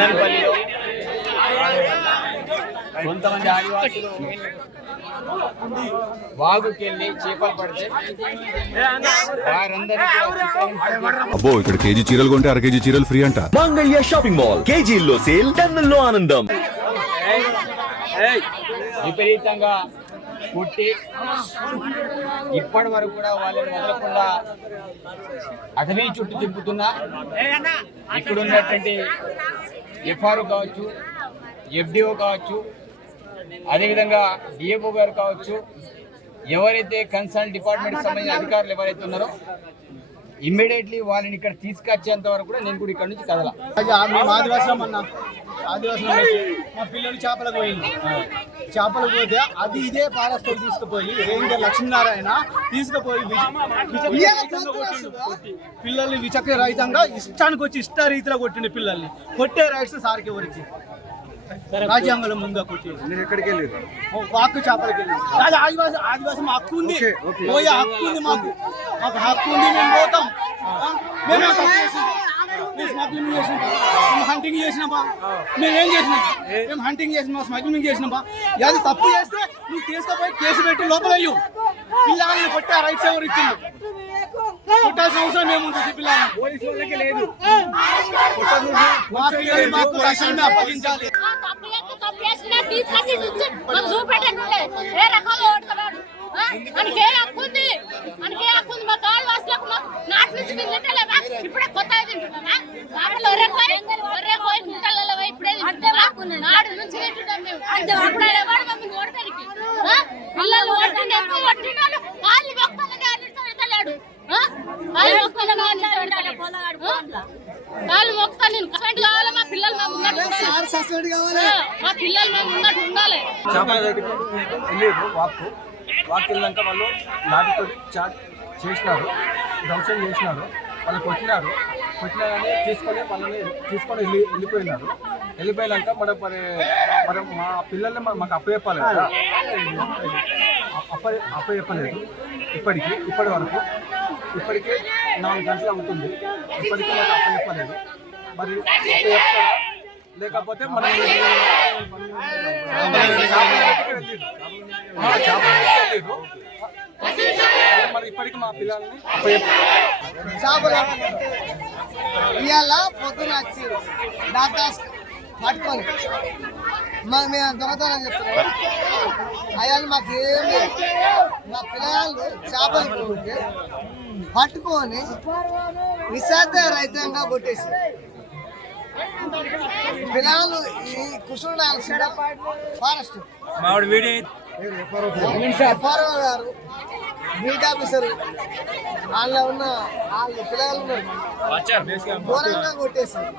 చిన్నపల్లిలో కొంతమంది ఆదివాసులు వాగుకెళ్ళి చేపలు పడితే అబ్బో ఇక్కడ కేజీ చీరలు కొంటే అర కేజీ చీరలు ఫ్రీ అంట. మంగళ్య షాపింగ్ మాల్, కేజీల్లో సేల్, టన్నుల్లో ఆనందం. విపరీతంగా పుట్టి ఇప్పటి వరకు కూడా వాళ్ళని వదలకుండా అటవీ చుట్టూ తిప్పుతున్నా ఇక్కడ ఉన్నటువంటి ఎఫ్ఆర్ఓ కావచ్చు, ఎఫ్డిఓ కావచ్చు, అదేవిధంగా డిఎఫ్ఓ గారు కావచ్చు, ఎవరైతే కన్సర్న్ డిపార్ట్మెంట్కి సంబంధించిన అధికారులు ఎవరైతే ఉన్నారో ఇమ్మీడియట్లీ వాళ్ళని ఇక్కడ తీసుకొచ్చేంత వరకు కూడా నేను కూడా ఇక్కడ నుంచి కదలా. మేము ఆదివాసం అన్నా, ఆదివాసం మా పిల్లలు చేపలకు పోయింది. చేపలకు పోతే అది ఇదే పాలస్తోలు తీసుకుపోయి రేంజర్ లక్ష్మీనారాయణ తీసుకుపోయి పిల్లల్ని విచక్షణ రహితంగా ఇష్టానికి వచ్చి ఇష్ట రీతిలో కొట్టింది. పిల్లల్ని కొట్టే రైట్స్ సార్కి ఎవరికి రాజ్యాంగంలో ముందుగా కొట్టి వాక్కు చేపలకి వెళ్ళి అది ఆదివాసం హక్కు ఉంది, పోయే హక్కు ఉంది, మాకు హక్కు ఉంది. మేము పోతాం, స్మగ్లింగ్ చేసినాం, మేము హంటింగ్ చేసినామా, మేమేం చేసినాం, మేము హంటింగ్ చేసినామా, స్మగ్లింగ్ చేసినామా. అది తప్పు చేస్తే నువ్వు తీసుకుపోయి కేసు పెట్టి లోపల అయ్యు. పిల్లల్ని కొట్టే రైట్స్ ఎవరు ఇచ్చింది? కొట్టాల్సిన అవసరం ఏముంటుంది? పిల్లలకి లేదు. మా పిల్లలు మాకు రక్షణ అప్పగించాలి. ఇప్పుడే కొత్త పిల్లలు కాళ్ళు మొక్కుతాను నేను. కరెంట్ కావాలా? మా పిల్లలు మేము ఉన్నట్టు ఉండాలి. చేపల దగ్గరికి వెళ్ళారు. వాక్ వెళ్ళాక వాళ్ళు లాఠీతో చాట్ చేసినారు, ధ్వంసం చేసినారు, వాళ్ళు కొట్టినా కానీ తీసుకొని వెళ్ళిపోయినారు. వెళ్ళిపోయాక మరి మా పిల్లల్ని మాకు అప్పచెప్పాలి కదా, అప్పచెప్పలేదు. ఇప్పటి వరకు ఇప్పటికే 4 గంటలు అవుతుంది. ఇప్పటికీ మాకు అప్పచెప్పలేదు. మరి అప్పచెప్తారా లేకపోతే మనం మరి ఇప్పటికి మా పిల్లల్ని ఇవాళ పొద్దున వచ్చి డాక్టర్స్ పట్టుకొని మేము దొంగతనం చెప్తున్నాం. అయ్యాలు మాకు ఏం లేదు. మా పిల్లలు చేపలు పోతే పట్టుకొని నిశ్శబ్ద రహితంగా కొట్టేసారు. పిల్లలు ఈ కుషుడాల్సిన ఫారెస్ట్ ఎఫ్ఆర్ఓ గారు, బీట్ ఆఫీసరు, వాళ్ళ ఉన్న వాళ్ళు పిల్లలు ఘోరంగా కొట్టేసారు.